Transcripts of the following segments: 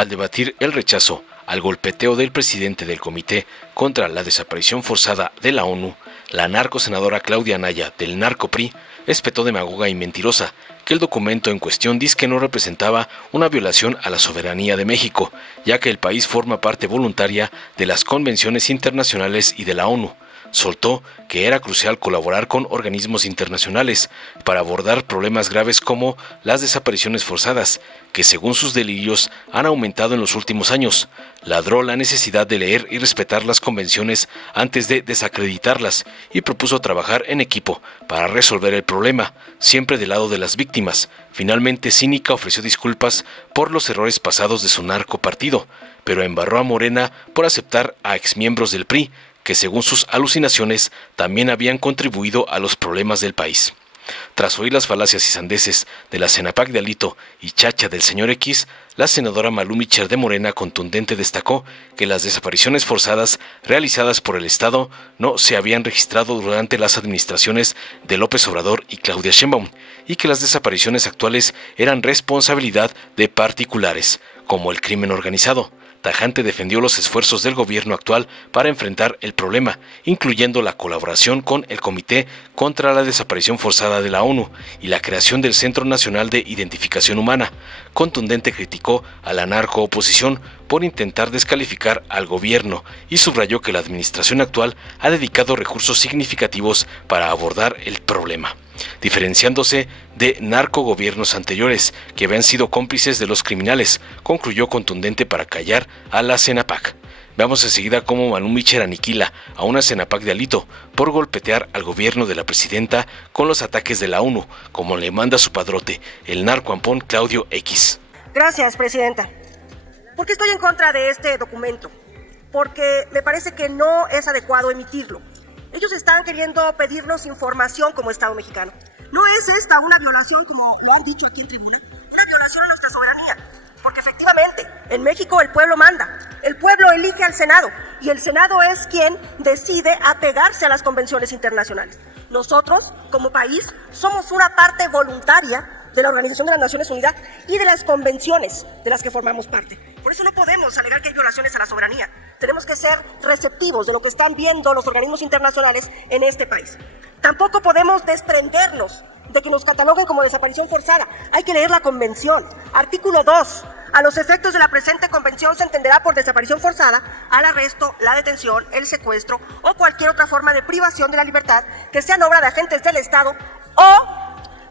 Al debatir el rechazo al golpeteo del presidente del Comité contra la Desaparición Forzada de la ONU, la narcosenadora Claudia Anaya del Narco-PRI espetó demagoga y mentirosa que el documento en cuestión dice que no representaba una violación a la soberanía de México, ya que el país forma parte voluntaria de las convenciones internacionales y de la ONU. Soltó que era crucial colaborar con organismos internacionales para abordar problemas graves como las desapariciones forzadas, que según sus delirios han aumentado en los últimos años. Ladró la necesidad de leer y respetar las convenciones antes de desacreditarlas y propuso trabajar en equipo para resolver el problema, siempre del lado de las víctimas. Finalmente, cínica ofreció disculpas por los errores pasados de su narcopartido, pero embarró a Morena por aceptar a exmiembros del PRI, que según sus alucinaciones también habían contribuido a los problemas del país. Tras oír las falacias y sandeces de la Cenapac de Alito y Chacha del señor X, la senadora Malú Micher de Morena contundente destacó que las desapariciones forzadas realizadas por el Estado no se habían registrado durante las administraciones de López Obrador y Claudia Sheinbaum, y que las desapariciones actuales eran responsabilidad de particulares, como el crimen organizado. Tajante defendió los esfuerzos del gobierno actual para enfrentar el problema, incluyendo la colaboración con el Comité contra la Desaparición Forzada de la ONU y la creación del Centro Nacional de Identificación Humana. Contundente criticó a la narcooposición por intentar descalificar al gobierno y subrayó que la administración actual ha dedicado recursos significativos para abordar el problema, diferenciándose de narcogobiernos anteriores que habían sido cómplices de los criminales. Concluyó contundente para callar a la Cenapac. Veamos enseguida cómo Malú Micher aniquila a una Cenapac de Alito por golpetear al gobierno de la presidenta con los ataques de la ONU, como le manda su padrote, el narcoampón Claudio X. Gracias, presidenta. ¿Por qué estoy en contra de este documento? Porque me parece que no es adecuado emitirlo. Ellos están queriendo pedirnos información como Estado mexicano. No es esta una violación, como lo han dicho aquí en tribuna, una violación a nuestra soberanía. Porque efectivamente, en México el pueblo manda, el pueblo elige al Senado y el Senado es quien decide apegarse a las convenciones internacionales. Nosotros, como país, somos una parte voluntaria de la Organización de las Naciones Unidas y de las convenciones de las que formamos parte. Por eso no podemos alegar que hay violaciones a la soberanía. Tenemos que ser receptivos de lo que están viendo los organismos internacionales en este país. Tampoco podemos desprendernos de que nos cataloguen como desaparición forzada. Hay que leer la convención. Artículo 2. A los efectos de la presente convención se entenderá por desaparición forzada al arresto, la detención, el secuestro o cualquier otra forma de privación de la libertad que sean obra de agentes del Estado o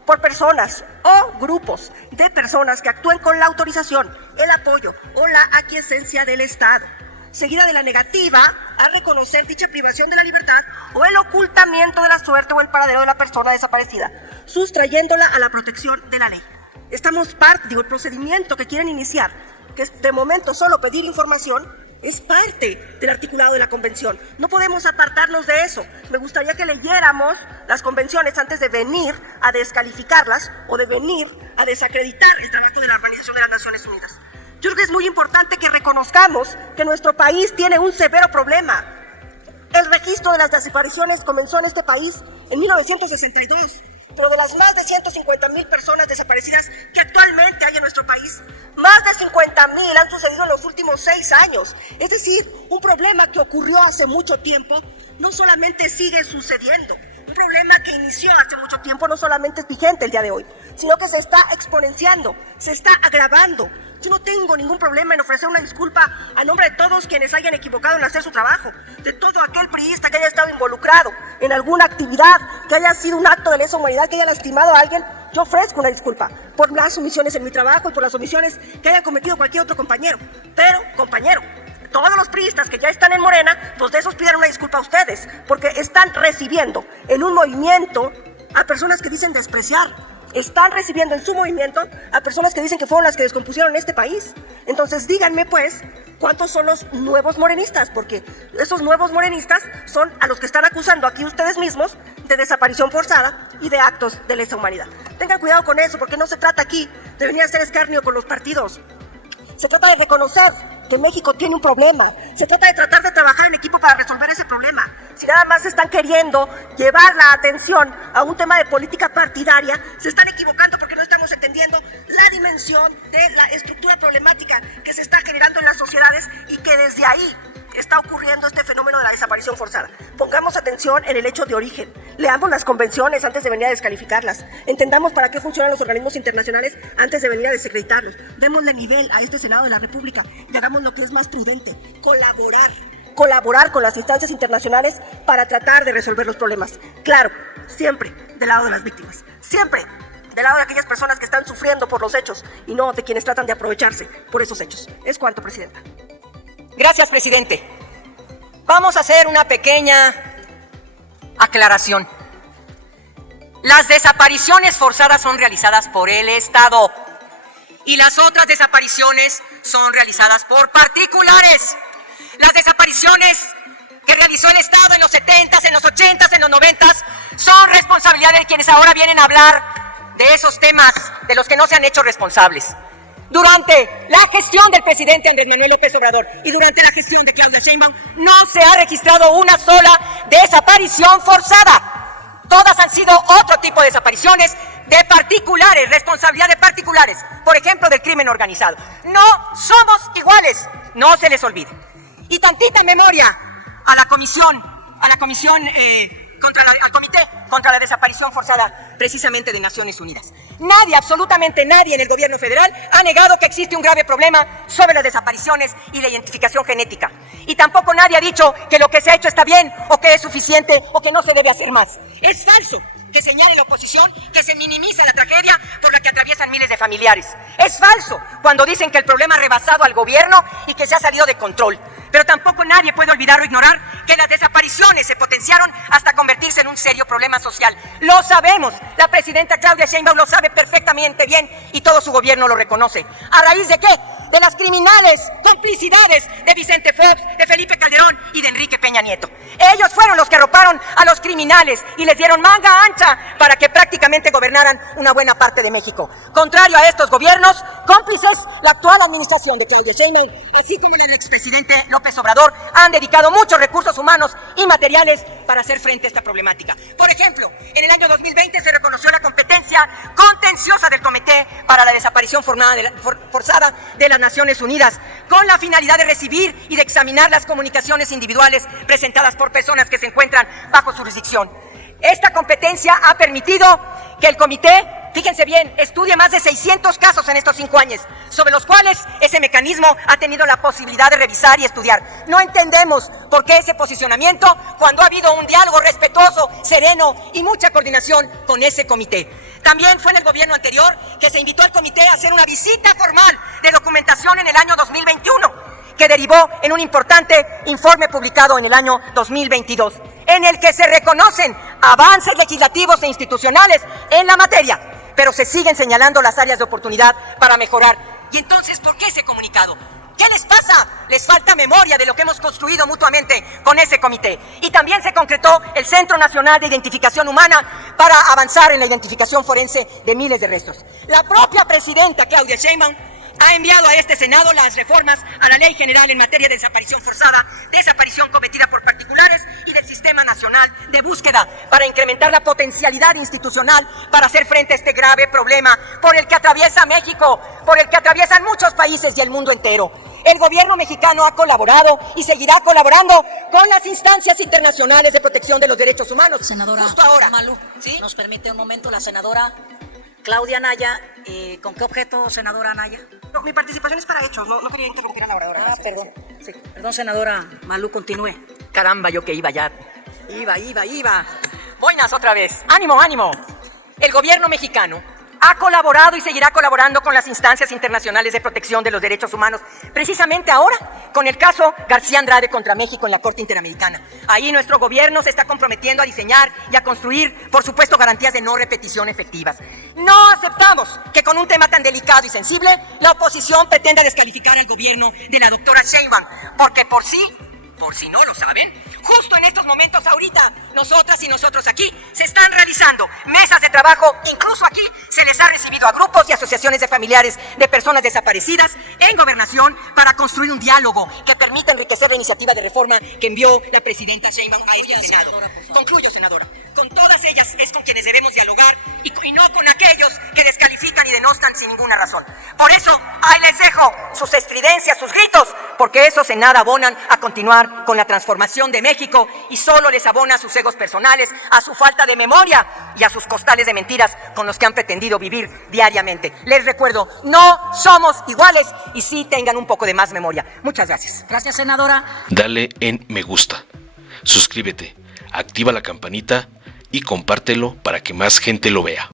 por personas o grupos de personas que actúen con la autorización, el apoyo o la aquiescencia del Estado, seguida de la negativa a reconocer dicha privación de la libertad o el ocultamiento de la suerte o el paradero de la persona desaparecida, sustrayéndola a la protección de la ley. El procedimiento que quieren iniciar, que es de momento solo pedir información, es parte del articulado de la convención. No podemos apartarnos de eso. Me gustaría que leyéramos las convenciones antes de venir a descalificarlas o de venir a desacreditar el trabajo de la Organización de las Naciones Unidas. Yo creo que es muy importante que reconozcamos que nuestro país tiene un severo problema. El registro de las desapariciones comenzó en este país en 1962, pero de las más de 150,000 personas desaparecidas que actualmente hay en nuestro país, más de 50,000 han sucedido en los últimos 6 años. Es decir, un problema que ocurrió hace mucho tiempo no solamente sigue sucediendo, un problema que inició hace mucho tiempo no solamente es vigente el día de hoy, sino que se está exponenciando, se está agravando. Yo no tengo ningún problema en ofrecer una disculpa a nombre de todos quienes hayan equivocado en hacer su trabajo, de todo aquel priista que haya estado involucrado en alguna actividad, que haya sido un acto de lesa humanidad, que haya lastimado a alguien. Yo ofrezco una disculpa por las omisiones en mi trabajo y por las omisiones que haya cometido cualquier otro compañero. Pero, compañero, todos los priistas que ya están en Morena, pues de esos pidan una disculpa a ustedes, porque están recibiendo en un movimiento a personas que dicen despreciar. Están recibiendo en su movimiento a personas que dicen que fueron las que descompusieron este país. Entonces díganme pues, ¿cuántos son los nuevos morenistas? Porque esos nuevos morenistas son a los que están acusando aquí ustedes mismos de desaparición forzada y de actos de lesa humanidad. Tengan cuidado con eso, porque no se trata aquí de venir a hacer escarnio con los partidos. Se trata de reconocer que México tiene un problema. Se trata de tratar de trabajar en equipo para resolver ese problema. Si nada más están queriendo llevar la atención a un tema de política partidaria, se están equivocando porque no están estamos entendiendo la dimensión de la estructura problemática que se está generando en las sociedades y que desde ahí está ocurriendo este fenómeno de la desaparición forzada. Pongamos atención en el hecho de origen, leamos las convenciones antes de venir a descalificarlas, entendamos para qué funcionan los organismos internacionales antes de venir a desacreditarlos, démosle nivel a este Senado de la República y hagamos lo que es más prudente, colaborar con las instancias internacionales para tratar de resolver los problemas. Claro, siempre del lado de las víctimas, siempre del lado de aquellas personas que están sufriendo por los hechos y no de quienes tratan de aprovecharse por esos hechos. Es cuanto, Presidenta. Gracias, presidente. Vamos a hacer una pequeña aclaración. Las desapariciones forzadas son realizadas por el Estado y las otras desapariciones son realizadas por particulares. Las desapariciones que realizó el Estado en los 70s, en los 80s, en los 90s son responsabilidad de quienes ahora vienen a hablar de esos temas de los que no se han hecho responsables. Durante la gestión del presidente Andrés Manuel López Obrador y durante la gestión de Claudia Sheinbaum no se ha registrado una sola desaparición forzada. Todas han sido otro tipo de desapariciones de particulares, responsabilidad de particulares, por ejemplo del crimen organizado. No somos iguales, no se les olvide. Y tantita memoria al Comité contra la Desaparición Forzada, precisamente de Naciones Unidas. Nadie, absolutamente nadie en el gobierno federal ha negado que existe un grave problema sobre las desapariciones y la identificación genética. Y tampoco nadie ha dicho que lo que se ha hecho está bien o que es suficiente o que no se debe hacer más. Es falso que señale la oposición que se minimiza la tragedia por la que atraviesan miles de familiares. Es falso cuando dicen que el problema ha rebasado al gobierno y que se ha salido de control. Pero tampoco nadie puede olvidar o ignorar que las desapariciones se potenciaron hasta convertirse en un serio problema social. Lo sabemos, la presidenta Claudia Sheinbaum lo sabe perfectamente bien y todo su gobierno lo reconoce. ¿A raíz de qué? De las criminales complicidades de Vicente Fox, de Felipe Calderón y de Enrique Peña Nieto. Ellos fueron los que arroparon a los criminales y les dieron manga ancha para que prácticamente gobernaran una buena parte de México. Contrario a estos gobiernos, cómplices, la actual administración de Claudia Sheinbaum, así como la del expresidente López Obrador, han dedicado muchos recursos humanos y materiales para hacer frente a esta problemática. Por ejemplo, en el año 2020 se reconoció la competencia contenciosa del Comité para la Desaparición Forzada de las Naciones Unidas, con la finalidad de recibir y de examinar las comunicaciones individuales presentadas por personas que se encuentran bajo su jurisdicción. Esta competencia ha permitido que el comité, fíjense bien, estudie más de 600 casos en estos 5 años, sobre los cuales ese mecanismo ha tenido la posibilidad de revisar y estudiar. No entendemos por qué ese posicionamiento cuando ha habido un diálogo respetuoso, sereno y mucha coordinación con ese comité. También fue en el gobierno anterior que se invitó al comité a hacer una visita formal de documentación en el año 2021, que derivó en un importante informe publicado en el año 2022, en el que se reconocen avances legislativos e institucionales en la materia, pero se siguen señalando las áreas de oportunidad para mejorar. ¿Y entonces por qué ese comunicado? ¿Qué les pasa? Les falta memoria de lo que hemos construido mutuamente con ese comité. Y también se concretó el Centro Nacional de Identificación Humana para avanzar en la identificación forense de miles de restos. La propia presidenta Claudia Sheinbaum ha enviado a este Senado las reformas a la Ley General en materia de desaparición forzada, desaparición cometida por particulares y del Sistema Nacional de Búsqueda para incrementar la potencialidad institucional para hacer frente a este grave problema por el que atraviesa México, por el que atraviesan muchos países y el mundo entero. El gobierno mexicano ha colaborado y seguirá colaborando con las instancias internacionales de protección de los derechos humanos. Senadora justo ahora, Malú, ¿sí? ¿Nos permite un momento la senadora Claudia Anaya? ¿Con qué objeto, senadora Anaya? No, mi participación es para hechos, no quería interrumpir a la oradora. Perdón. Sí. Perdón, senadora Malú, continúe. Caramba, yo que iba ya. Iba. Buenas otra vez. ¡Ánimo, ánimo! El gobierno mexicano ha colaborado y seguirá colaborando con las instancias internacionales de protección de los derechos humanos, precisamente ahora con el caso García Andrade contra México en la Corte Interamericana. Ahí nuestro gobierno se está comprometiendo a diseñar y a construir, por supuesto, garantías de no repetición efectivas. No aceptamos que con un tema tan delicado y sensible, la oposición pretenda descalificar al gobierno de la doctora Sheinbaum, porque por si no lo saben, justo en estos momentos ahorita, nosotras y nosotros aquí, se están realizando mesas de trabajo, incluso aquí se les ha recibido a grupos y asociaciones de familiares de personas desaparecidas en Gobernación para construir un diálogo que permita permita enriquecer la iniciativa de reforma que envió la presidenta Sheinbaum a este Senado. Concluyo, senadora. Con todas ellas es con quienes debemos dialogar y no con aquellos que descalifican y denostan sin ninguna razón. Por eso, ahí les dejo sus estridencias, sus gritos, porque esos en nada abonan a continuar con la transformación de México y solo les abona a sus egos personales, a su falta de memoria y a sus costales de mentiras con los que han pretendido vivir diariamente. Les recuerdo, no somos iguales y sí tengan un poco de más memoria. Muchas gracias. Gracias, senadora. Dale en me gusta, suscríbete, activa la campanita y compártelo para que más gente lo vea.